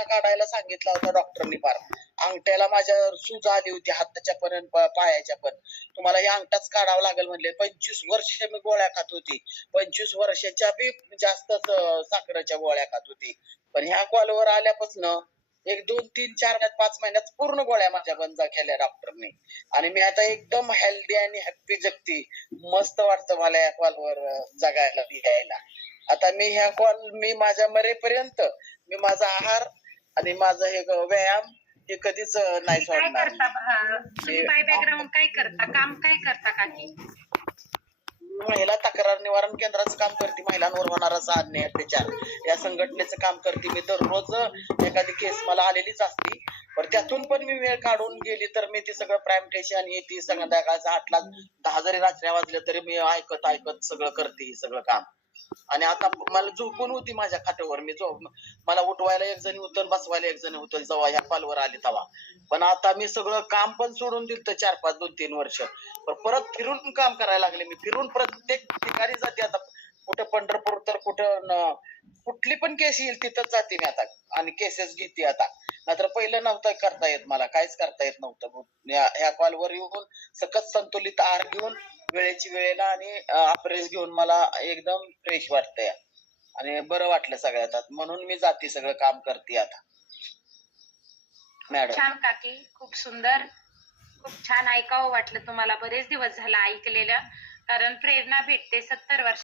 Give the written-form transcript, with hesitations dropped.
अंगठा काढायला सांगितला होता डॉक्टरनी फार. अंगठ्याला माझ्या सूज आली होती हाताच्या पण पायाच्या पण. तुम्हाला हे अंगठाच काढावा लागेल म्हणले. 25 वर्ष मी गोळ्या खात होती. 25 वर्षाच्या बी जास्तच साखरेच्या गोळ्या खात होती. पण ह्या कॉलवर आल्यापासून 1, 2, 3, 4 महिन्यात 5 महिन्यात पूर्ण गोळ्या माझ्या बंद केल्या डॉक्टरने. आणि मी आता एकदम हेल्दी आणि हॅप्पी जगती. मस्त वाटतं मला या कॉलवर जगायला यायला. आता मी ह्या कॉल मी माझ्या मरेपर्यंत मी माझा आहार आणि माझं हे व्यायाम हे कधीच नाही काय सोडणार. करता तुम्ही बाय बॅकग्राऊंड काय करता, काम काय करता काकी? महिला तक्रार निवारण केंद्राचं काम करते. महिलांवर होणारा अन्याय अत्याचार या संघटनेचं काम करते मी. दररोज एखादी केस मला आलेलीच असती. पण त्यातून पण मी वेळ काढून गेली तर मी ते सगळं प्राईम टेशन हे ती संध्याकाळचं 8ला 10 जरी रात्री वाजले तरी मी ऐकत सगळं करते हे सगळं काम. आणि आता मला झोपून होती माझ्या खात्यावर. मला उठवायला एक जणी होतं, बसवायला एक जणी होतं जेव्हा ह्या कॉलवर आले तेव्हा. पण आता मी सगळं काम पण सोडून दिलं 4-5, 2-3 वर्ष. परत फिरून काम करायला लागले मी. फिरून प्रत्येक ठिकाणी जाते आता. कुठं पंढरपूर तर कुठं कुठली पण केस येईल तिथंच जाते मी आता. आणि केसेस घेते आता. नाहीतर पहिलं नव्हतं करता येत मला. काहीच करता येत नव्हतं. ह्या कॉलवर येऊन सकस संतुलित आहार घेऊन वेळेची वेळेला आणि अप्रेस घेऊन मला एकदम फ्रेश वाटतंय. आणि बरं वाटलं सगळ्यात. म्हणून मी जाते सगळं काम करते आता. मॅडम छान काकी, खूप सुंदर, खूप छान ऐकावं वाटलं तुम्हाला. बरेच दिवस झाला ऐकलेलं, कारण प्रेरणा भेटते 70 वर्ष